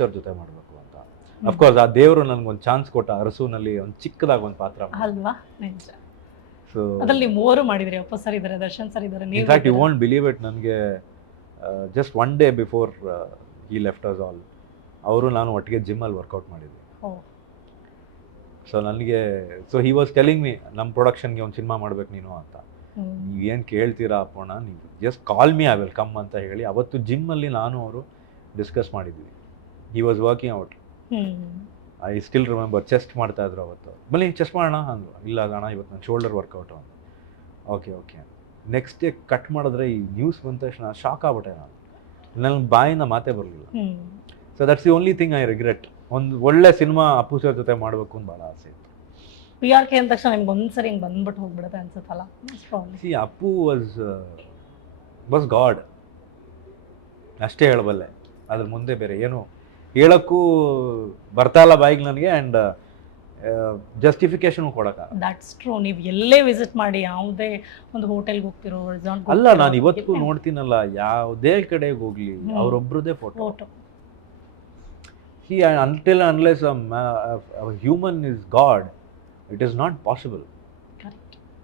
Sir ಜೊತೆ ಮಾಡಬೇಕು ಅಂತ. ಅಫ್ಕೋರ್ಸ್ ಆ ದೇವರು ನನಗೊಂದು ಚಾನ್ಸ್ ಕೊಟ್ಟ ಅರಸುನಲ್ಲಿ ಒಂದು ಚಿಕ್ಕದಾಗಿ ಒಂದು ಪಾತ್ರ ಅಲ್ವಾ? ನಿಜ. ಸೊ ಅದರಲ್ಲಿ ಮೂವರು ಮಾಡಿದ್ರಿ ಅಪ್ಪ ಸರ್ ಇದ್ದಾರೆ ದರ್ಶನ್ ಸರ್ ಇದ್ದಾರೆ ನೀವು in fact you. Won't believe it ನನಗೆ just one day before he left us all ಅವರು ನಾನು ಒಟ್ಟಿಗೆ ಜಿಮ್ಮಲ್ಲಿ ವರ್ಕೌಟ್ ಮಾಡಿದ್ವಿ. ಸೊ ನನಗೆ so he was telling me ನಮ್ಮ ಪ್ರೊಡಕ್ಷನ್ಗೆ ಒಂದು ಸಿನಿಮಾ ಮಾಡ್ಬೇಕು ನೀನು ಅಂತ. ನೀವೇನು ಕೇಳ್ತೀರಾ ಅಪ್ಪಣ್ಣ ನೀವು just call me I will come ಅಂತ ಹೇಳಿ ಅವತ್ತು ಜಿಮ್ಮಲ್ಲಿ ನಾನು ಅವರು ಡಿಸ್ಕಸ್ ಮಾಡಿದ್ವಿ. He was working out I still remember chest ಮಾಡ್ತಾ ಇದ್ರು ಅವತ್ತು. ಬನ್ನಿ ಚೆಸ್ಟ್ ಮಾಡೋಣ? ಅಂದರು. ಇಲ್ಲ ಅಣ್ಣ ಇವತ್ತು ನಾನು ಶೋಲ್ಡರ್ ವರ್ಕೌಟ್ ಅಂತ okay okay next day cut ಮಾಡಿದ್ರೆ ಈ ನ್ಯೂಸ್ ಬಂದ ತಕ್ಷಣ ಶಾಕ್ ಆಗ್ಬಿಟ್ಟೆ ನಾನು. ನನ್ನ ಬಾಯಿಂದ ಮಾತೇ ಬರಲಿಲ್ಲ. So that's the only thing I regret ಒಂದು ಒಳ್ಳೆ ಸಿನಿಮಾ ಅಪ್ಪು ಸರ್ ಜೊತೆ ಮಾಡಬೇಕು ಅಂತ ಭಾಳ ಆಸೆ ಇತ್ತು. ಪಿ ಆರ್ ಕೆ ಅಂದ ತಕ್ಷಣ ನಿಮ್ಗೆ ಒಂದ್ಸರಿ ಹಿಂಗೆ ಬಂದ್ಬಿಟ್ಟು ಹೋಗ್ಬಿಡುತ್ತೆ ಅನ್ಸುತ್ತಲ್ಲ. See Appu was was god ಅಷ್ಟೇ ಹೇಳಬಲ್ಲೆ. ಅದ್ರ ಮುಂದೆ ಬೇರೆ ಏನು ಹೇಳಕ್ಕೂ ಬರ್ತಾ ಇಲ್ಲ ಬಾಯಿಗೆ ನನಗೆ ಆ್ಯಂಡ್ ಜಸ್ಟಿಫಿಕೇಶನ್ ಕೊಡೋಕ್ಕಾಗಲ್ಲ ದಟ್ಸ್ ಟ್ರೂ ನೀವು ಎಲ್ಲೇ ವಿಸಿಟ್ ಮಾಡಿ ಯಾವುದೇ ಒಂದು ಹೋಟೆಲ್ಗೆ ಹೋಗ್ತಿರೋ ರೆಸಾರ್ಟ್ ಅಲ್ಲ ನಾನು ಇವತ್ತು ನೋಡ್ತೀನಲ್ಲ ಯಾವುದೇ ಕಡೆಗೆ ಹೋಗ್ಲಿ ಅವರೊಬ್ಬರದೇ photo photo see until unless human is god it is not possible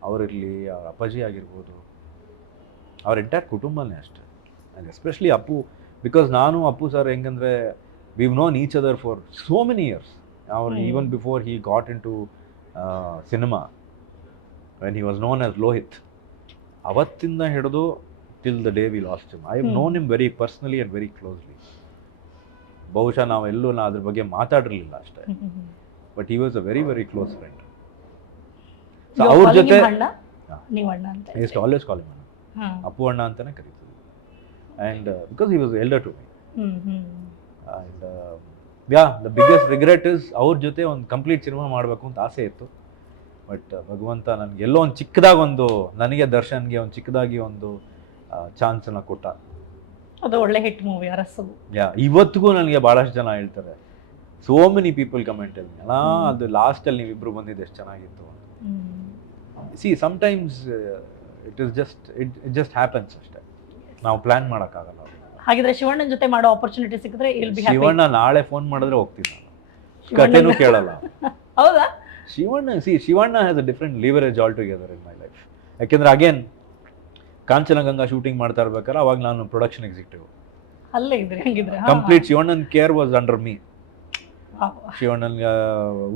ಅವರಿರಲಿ ಅವ್ರ ಅಪ್ಪಾಜಿ ಆಗಿರ್ಬೋದು ಅವ್ರ ಎಂಟೈರ್ ಕುಟುಂಬನೇ ಅಷ್ಟೆ. ಆ್ಯಂಡ್ ಎಸ್ಪೆಷಲಿ ಅಪ್ಪು ಬಿಕಾಸ್ ನಾನು ಅಪ್ಪು ಸರ್ ಹೆಂಗಂದ್ರೆ we've known each other for so many years ಅವ್ರು Hmm. Even before he got into cinema when he was known as Lohith ಅವತ್ತಿಂದ ಹಿಡಿದು till the day we lost him I have Hmm. Known him very personally and very closely ಬಹುಶಃ ನಾವೆಲ್ಲೂ ನಾ ಅದ್ರ ಬಗ್ಗೆ ಮಾತಾಡಿರಲಿಲ್ಲ ಅಷ್ಟೇ. But he was a very very close friend so ಅವ್ರ ಜೊತೆ ಈಸ್ಟ್ ಆಲ್ವೇಸ್ ಕಾಲಿಂಗ್ ಅಣ್ಣ ಅಪ್ಪು ಅಣ್ಣ ಅಂತಾನೆ ಕರೀತೀವಿ and because he was elder to me yeah the biggest regret is ಅವ್ರ ಜೊತೆ ಒಂದು ಕಂಪ್ಲೀಟ್ ಸಿನಿಮಾ ಮಾಡಬೇಕು ಅಂತ ಆಸೆ ಇತ್ತು. ಬಟ್ ಭಗವಂತ ನನಗೆ ಎಲ್ಲೋ ಒಂದು ಚಿಕ್ಕದಾಗಿ ಒಂದು ನನಗೆ ದರ್ಶನ್ಗೆ ಒಂದು ಚಿಕ್ಕದಾಗಿ ಒಂದು ಚಾನ್ಸನ್ನು ಕೊಟ್ಟ. ಅದು ಒಳ್ಳೆ ಹಿಟ್ ಮೂವಿ ಅರಸು. ಯಾ ಇವತ್ತಿಗೂ ನನಗೆ ಭಾಳಷ್ಟು ಜನ ಹೇಳ್ತಾರೆ ಸೋ ಮೆನಿ ಪೀಪಲ್ ಕಮೆಂಟ್ ಅಲ್ಲಿ ಅಣ್ಣ. ಅದು ಲಾಸ್ಟಲ್ಲಿ ನೀವಿಬ್ರು ಬಂದಿದ್ದು ಎಷ್ಟು ಚೆನ್ನಾಗಿತ್ತು see sometimes it is just it it just happens ಅಷ್ಟೇ. ನಾವು ಪ್ಲ್ಯಾನ್ ಮಾಡೋಕ್ಕಾಗಲ್ಲ. ಹಾಗಿದ್ರೆ ಶಿವಣ್ಣನ ಜೊತೆ ಮಾಡೋ ಆಪರ್ಚುನಿಟಿ ಸಿಕ್ಕಿದ್ರೆ ಇಲ್ ಬಿ ಹ್ಯಾಪಿ ಶಿವಣ್ಣ ನಾಳೆ ಫೋನ್ ಮಾಡಿದ್ರೆ ಹೋಗ್ತೀನಿ ನಾನು. ಕಥೆನೂ ಕೇಳಲ್ಲ. ಹೌದಾ? Shivanna see Shivanna has a different leverage altogether in my life ಯಾಕೆಂದ್ರೆ ಅಗೇನ್ ಕಾಂಚನಗಂಗಾ ಶೂಟಿಂಗ್ ಮಾಡ್ತಾ ಇರ್ಬೇಕಾದ್ರೆ ಅವಾಗ ನಾನು ಪ್ರೊಡಕ್ಷನ್ ಎಕ್ಸಿಕ್ಯೂಟಿವ್ ಅಲ್ಲೇ ಇದ್ರೆ ಹಂಗಿದ್ರೆ ಕಂಪ್ಲೀಟ್ ಶಿವಣ್ಣನ್ ಕೇರ್ ವಾಸ್ ಅಂಡರ್ ಮೀ ಶಿವಣ್ಣನ್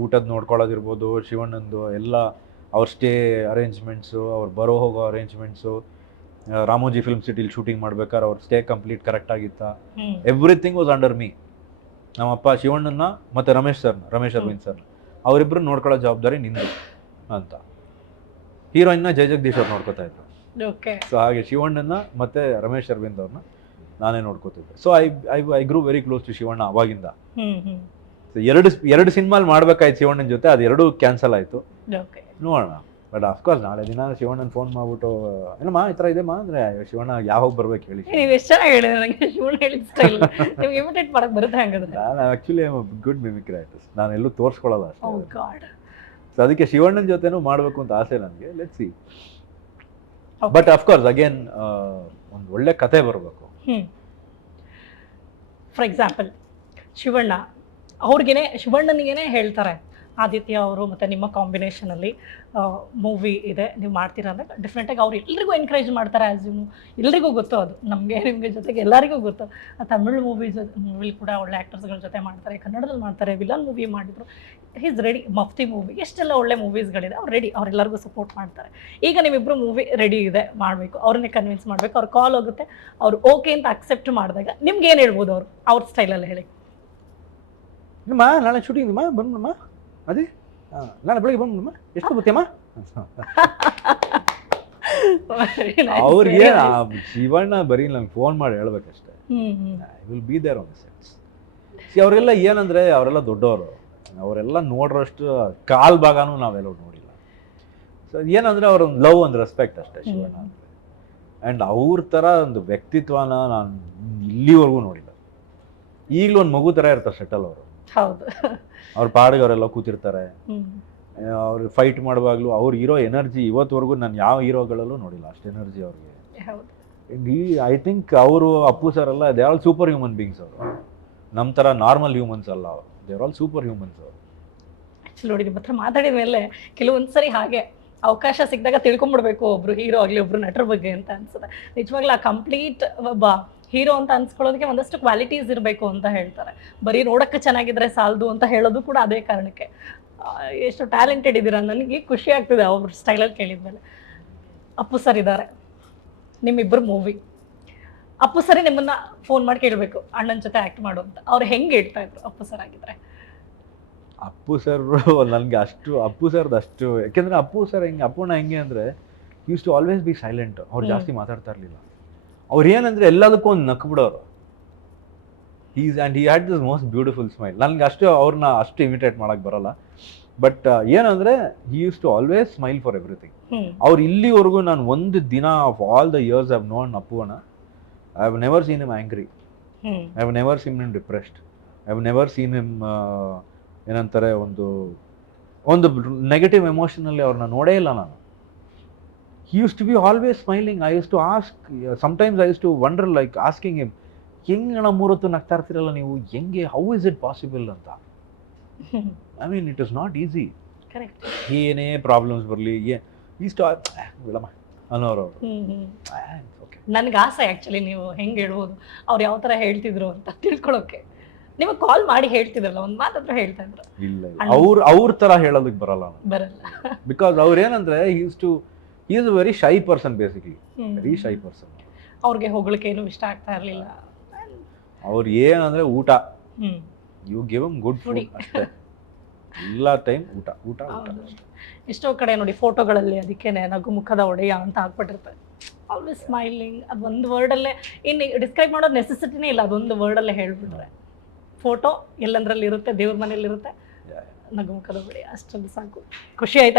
ಊಟದ ನೋಡ್ಕೊಳ್ಳೋದಿರ್ಬೋದು ಶಿವಣ್ಣಂದು ಎಲ್ಲ ಅವ್ರ ಸ್ಟೇ ಅರೇಂಜ್ಮೆಂಟ್ಸು ಅವ್ರು ಬರೋ ಹೋಗೋ ಅರೇಂಜ್ಮೆಂಟ್ಸು ರಾಮೋಜಿ ಫಿಲ್ಮ್ ಸಿಟಿಲಿ ಶೂಟಿಂಗ್ ಮಾಡ್ಬೇಕಾದ್ರೆ ಅವ್ರ ಸ್ಟೇ ಕಂಪ್ಲೀಟ್ ಕರೆಕ್ಟ್ ಆಗಿತ್ತಾ? ಎವ್ರಿಥಿಂಗ್ ವಾಸ್ ಅಂಡರ್ ಮೀ ನಮ್ಮಪ್ಪ ಶಿವಣ್ಣನ ಮತ್ತೆ ರಮೇಶ್ ಸರ್ ರಮೇಶ್ ಅರವಿಂದ್ ಸರ್ ಅವರಿಬ್ಬರು ನೋಡ್ಕೊಳ್ಳೋ ಜವಾಬ್ದಾರಿ ನಿಂದು ಅಂತ. ಹೀರೋಯಿನ್ನ ಜಯ ಜಗದೀಶ್ ಅವ್ರು ನೋಡ್ಕೋತಾ ಇದ್ರು. ಸೊ ಹಾಗೆ ಶಿವಣ್ಣನ ಮತ್ತೆ ರಮೇಶ್ ಅರವಿಂದ್ ಅವ್ರನ್ನ ನಾನೇ ನೋಡ್ಕೋತಿದ್ದೆ. So I I I grew very close to Shivanna ಅವಾಗಿಂದ. ಎರಡು ಎರಡು ಸಿನಿಮಾಲ್ ಮಾಡ್ಬೇಕಾಯ್ತು ಶಿವಣ್ಣನ ಜೊತೆ ಅದು ಎರಡು ಕ್ಯಾನ್ಸಲ್ ಆಯಿತು. ನೋಡೋಣ. ಬಟ್ ಅಫ್ಕೋರ್ಸ್ ನಾಳೆ ದಿನ ಶಿವಣ್ಣನ ಫೋನ್ ಮಾಡ್ಬಿಟ್ಟು ಏನಮ್ಮ ಈ ಥರ ಇದೆಮ್ಮ ಅಂದರೆ ಶಿವಣ್ಣ ಯಾವಾಗ ಬರ್ಬೇಕು ಹೇಳಿ ನೀವು ಎಷ್ಟು ಚೆನ್ನಾಗಿ ಹೇಳಿದ್ರೆ ನನಗೆ ಶಿವಣ್ಣ ಹೇಳಿದ ಸ್ಟೈಲ್ ನಿಮ್ಗೆ ಇಮಿಟೇಟ್ ಮಾಡಕ್ಕೆ ಬರುತ್ತೆ ಹಂಗಂದ್ರೆ? ನಾನು ಆ್ಯಕ್ಚುಲಿ ಗುಡ್ ಮಿಮಿಕ್ರಿ ಆರ್ಟಿಸ್ಟ್ ನಾನು ಎಲ್ಲೂ ತೋರಿಸ್ಕೊಳಲ್ಲ ಓ ಅಷ್ಟೇ ಸೊ ಅದಕ್ಕೆ ಶಿವಣ್ಣನ ಜೊತೆನೂ ಮಾಡಬೇಕು ಅಂತ ಆಸೆ ನನಗೆ. Let see but of course again ಒಂದು ಒಳ್ಳೆ ಕತೆ ಬರಬೇಕು. ಫಾರ್ ಎಕ್ಸಾಂಪಲ್ ಶಿವಣ್ಣ ಅವ್ರಿಗೇನೆ ಶಿವಣ್ಣನಿಗೇನೆ ಹೇಳ್ತಾರೆ. ಆದಿತ್ಯ ಅವರು ಮತ್ತು ನಿಮ್ಮ ಕಾಂಬಿನೇಷನಲ್ಲಿ ಮೂವಿ ಇದೆ, ನೀವು ಮಾಡ್ತೀರಾ ಅಂದರೆ ಡಿಫ್ರೆಂಟಾಗಿ ಅವ್ರು ಎಲ್ರಿಗೂ ಎನ್ಕರೇಜ್ ಮಾಡ್ತಾರೆ ಆ್ಯಸ್ ಯು ಎಲ್ರಿಗೂ ಗೊತ್ತು ಅದು. ನಮಗೆ, ನಿಮಗೆ ಜೊತೆಗೆ ಎಲ್ಲರಿಗೂ ಗೊತ್ತು. ಆ ತಮಿಳು ಮೂವಿ ಮೂವಿಲಿ ಕೂಡ ಒಳ್ಳೆ ಆ್ಯಕ್ಟರ್ಸ್ಗಳ ಜೊತೆ ಮಾಡ್ತಾರೆ ಕನ್ನಡದಲ್ಲಿ ಮಾಡ್ತಾರೆ ವಿಲನ್ ಮೂವಿ ಮಾಡಿದರು. ಈಸ್ ರೆಡಿ ಮಫ್ತಿ ಮೂವಿ ಎಷ್ಟೆಲ್ಲ ಒಳ್ಳೆ ಮೂವೀಸ್ಗಳಿದೆ ಅವ್ರು ರೆಡಿ ಅವರೆಲ್ಲರಿಗೂ ಸಪೋರ್ಟ್ ಮಾಡ್ತಾರೆ. ಈಗ ನಿಮ್ಮಿಬ್ಬರು ಮೂವಿ ರೆಡಿ ಇದೆ, ಮಾಡಬೇಕು. ಅವ್ರನ್ನೇ ಕನ್ವಿನ್ಸ್ ಮಾಡಬೇಕು. ಅವ್ರ ಕಾಲ್ ಹೋಗುತ್ತೆ. ಅವ್ರು ಓಕೆ ಅಂತ ಅಕ್ಸೆಪ್ಟ್ ಮಾಡಿದಾಗ ನಿಮ್ಗೆ ಏನು ಹೇಳ್ಬೋದು ಅವರು? ಅವ್ರ ಸ್ಟೈಲಲ್ಲಿ ಹೇಳಿ. ನಿಮ್ಮ ನಾಳೆ ಶೂಟಿಂಗ್ ನಿಮ್ಮ ಬಂದ್ಬಿಡಮ್ಮ ಅದೇ? ನಾನು ಬೆಳಿಗ್ಗೆ ಬಂದ್ಬಿಡಮ್ಮ ಎಷ್ಟು ಅಮ್ಮ? ಅವ್ರಿಗೆ ಶಿವಣ್ಣ ಬರೀ ನಂಗೆ ಫೋನ್ ಮಾಡಿ ಹೇಳ್ಬೇಕಷ್ಟೇ. I will be there on sense see ಅವರೆಲ್ಲ ಏನಂದ್ರೆ ಅವರೆಲ್ಲ ದೊಡ್ಡವರು. ಅವರೆಲ್ಲ ನೋಡ್ರಷ್ಟು ಕಾಲ್ ಭಾಗನೂ ನಾವೆಲ್ಲ ನೋಡಿಲ್ಲ. ಸೊ ಏನಂದ್ರೆ ಅವ್ರ ಒಂದು ಲವ್ ಒಂದು ರೆಸ್ಪೆಕ್ಟ್ ಅಷ್ಟೇ ಶಿವಣ್ಣ ಅಂದರೆ. ಆ್ಯಂಡ್ ಅವ್ರ ಥರ ಒಂದು ವ್ಯಕ್ತಿತ್ವನ ನಾನು ಇಲ್ಲಿವರೆಗೂ ನೋಡಿಲ್ಲ. ಈಗಲೂ ಒಂದು ಮಗು ಥರ ಇರ್ತಾರೆ ಶಟಲ್ ಅವರು. ಹೌದು. ಅವ್ರ ಪಾಡಿಗೆ ಅವರೆಲ್ಲ ಕೂತಿರ್ತಾರೆ ಅವ್ರು ಫೈಟ್ ಮಾಡುವಾಗಲೂ ಅವ್ರು ಇರೋ ಎನರ್ಜಿ ಇವತ್ತುವರೆಗೂ ನಾನು ಯಾವ ಹೀರೋಗಳಲ್ಲೂ ನೋಡಿಲ್ಲ ಅಷ್ಟು ಎನರ್ಜಿ ಅವ್ರಿಗೆ. ಈ ಐ ಥಿಂಕ್ ಅವರು ಅಪ್ಪು ಸರ್ ಎಲ್ಲ they all super human beings ಅವರು. ನಮ್ಮ ಥರ ನಾರ್ಮಲ್ ಹ್ಯೂಮನ್ಸ್ ಅಲ್ಲ ಅವರು. ದೇರ್ ಆಲ್ ಸೂಪರ್ ಹ್ಯೂಮನ್ಸ್ ಅವರು. ಆ್ಯಕ್ಚುಲಿ ನೋಡಿ ನಿಮ್ಮ ಹತ್ರ ಮಾತಾಡಿದ ಮೇಲೆ ಕೆಲವೊಂದು ಸರಿ ಹಾಗೆ. ಅವಕಾಶ ಸಿಕ್ಕಿದಾಗ ತಿಳ್ಕೊಂಬಿಡ್ಬೇಕು, ಒಬ್ರು ಹೀರೋ ಆಗಲಿ, ಒಬ್ರು ನಟರ ಬಗ್ಗೆ ಅಂತ ಅನ್ಸುತ್ತೆ. ನಿಜವಾಗ್ಲೂ ಆ ಕಂಪ್ಲೀಟ್ ಒಬ್ಬ ಹೀರೋ ಅಂತ ಅನ್ಸ್ಕೊಳ್ಳೋದಕ್ಕೆ ಒಂದಷ್ಟು ಕ್ವಾಲಿಟೀಸ್ ಇರಬೇಕು ಅಂತ ಹೇಳ್ತಾರೆ. ಬರೀ ನೋಡಕ್ಕೆ ಚೆನ್ನಾಗಿದ್ರೆ ಸಾಲದು ಅಂತ ಹೇಳೋದು ಕೂಡ ಅದೇ ಕಾರಣಕ್ಕೆ. ಎಷ್ಟು ಟ್ಯಾಲೆಂಟೆಡ್ ಇದ್ದೀರಾ? ನನಗೆ ಖುಷಿ ಆಗ್ತಿದೆ ಅವ್ರ ಸ್ಟೈಲಲ್ಲಿ ಕೇಳಿದ್ಮೇಲೆ ಅಪ್ಪು ಸರ್ ಇದ್ದಾರೆ. ನಿಮ್ಮಿಬ್ಬರು ಮೂವಿ ಅಪ್ಪು ಸರಿ ನಿಮ್ಮನ್ನ ಫೋನ್ ಮಾಡಿ ಕೇಳಬೇಕು, ಅಣ್ಣನ ಜೊತೆ ಆ್ಯಕ್ಟ್ ಮಾಡು ಅಂತ. ಅವ್ರು ಹೆಂಗೆ ಹೇಳ್ತಾ ಇದ್ರು ಅಪ್ಪು ಸರ್ ಆಗಿದ್ರೆ ಅಪ್ಪು ಸರ್ ನನಗೆ ಅಷ್ಟು ಅಪ್ಪು ಸರ್ದು ಅಷ್ಟು. ಯಾಕೆಂದ್ರೆ ಅಪ್ಪು ಸರ್ ಹೆಂಗೆ ಅಪ್ಪಣ್ಣ ಹೆಂಗೆ ಅಂದರೆ used to always be silent ಅವ್ರು. ಜಾಸ್ತಿ ಮಾತಾಡ್ತಾ ಇರಲಿಲ್ಲ. ಅವ್ರು ಏನಂದ್ರೆ ಎಲ್ಲದಕ್ಕೂ ಒಂದು ನಕ್ಬಿಡೋರು. He's and he had this most beautiful smile ನನಗೆ ಅಷ್ಟು ಅವ್ರನ್ನ ಅಷ್ಟು ಇಮಿಟೇಟ್ ಮಾಡೋಕ್ಕೆ ಬರಲ್ಲ. ಬಟ್ ಏನಂದ್ರೆ he used to always smile for everything ಅವ್ರು ಇಲ್ಲಿವರೆಗೂ ನಾನು ಒಂದು ದಿನ of all the years I've known ಅಪ್ಪುವಣ I have never seen him. Angry I have never seen him depressed I have never seen him ಏನಂತಾರೆ ಒಂದು ಒಂದು negative ಎಮೋಷನಲ್ಲಿ ಅವ್ರನ್ನ ನೋಡೇ ಇಲ್ಲ ನಾನು. He used to be always smiling I used to ask sometimes I used to wonder like asking him ಹೆಂಗೆ ಅಣ್ಣ ಮೂರೊತ್ತು ನಗ್ತಾ ಇರ್ತೀರಲ್ಲ ನೀವು? ಹೆಂಗೆ? ಹೌ ಇಸ್ ಇಟ್ ಪಾಸಿಬಲ್ ಅಂತ. I mean it is not easy ಏನೇ ಪ್ರಾಬ್ಲಮ್ಸ್ ಬರಲಿ ಇಷ್ಟು ಅನ್ನೋರು ಓಕೆ ನನ್ಗೆ ಆಸೆ ಆ್ಯಕ್ಚುಲಿ ನೀವು ಹೆಂಗೆ ಹೇಳ್ಬೋದು ಅವ್ರು ಯಾವ ಥರ ಹೇಳ್ತಿದ್ರು ಅಂತ ತಿಳ್ಕೊಳಕ್ಕೆ ನಿಮಗೆ ಕಾಲ್ ಮಾಡಿ ಹೇಳ್ತಿದ್ರಲ್ಲ ಒಂದು ಮಾತಾದ್ರೂ ಹೇಳ್ತಾ ಇದ್ರು. ಇಲ್ಲ. ಅವ್ರ ಅವ್ರ ತರ ಹೇಳೋದಕ್ಕೆ ಬರಲ್ಲ ಬರಲ್ಲ. ಬಿಕಾಸ್ ಅವ್ರ ಏನಂದ್ರೆ is to is very shy person basically. Very shy person ಅವ್ರಿಗೆ ಹೊಗಳಿಕೆ ಏನು ಇಷ್ಟ ಆಗ್ತಾ ಇರಲಿಲ್ಲ. ಅವ್ರು ಏನಂದ್ರೆ ಊಟ. You give him good food. ಅಷ್ಟೇ. ಎಲ್ಲ ಟೈಮ್ ಊಟ. ಊಟ ಊಟ ಎಷ್ಟೋ ಕಡೆ ನೋಡಿ ಫೋಟೋಗಳಲ್ಲಿ ಅದಕ್ಕೇನೆ ನಗು ಮುಖದ ಒಡೆಯ ಅಂತ ಹಾಕ್ಬಿಟ್ಟಿರ್ತಾರೆ ಆಲ್ವೇಸ್ ಸ್ಮೈಲಿಂಗ್ ಅದು ಒಂದು ವರ್ಡಲ್ಲೇ ಇನ್ನು ಡಿಸ್ಕ್ರೈಬ್ ಮಾಡೋದು ನೆಸೆಸಿಟಿನೇ ಇಲ್ಲ ಅದೊಂದು ವರ್ಡಲ್ಲೇ ಹೇಳ್ಬಿಟ್ರೆ. ಫೋಟೋ ಎಲ್ಲಂದ್ರಲ್ಲಿ ಇರುತ್ತೆ ದೇವ್ರ ಮನೇಲಿ ಇರುತ್ತೆ ನಗುಮುಖದ ನಗು ಅಷ್ಟೊಂದು ಸಾಕು. ಖುಷಿ ಆಯ್ತಾ?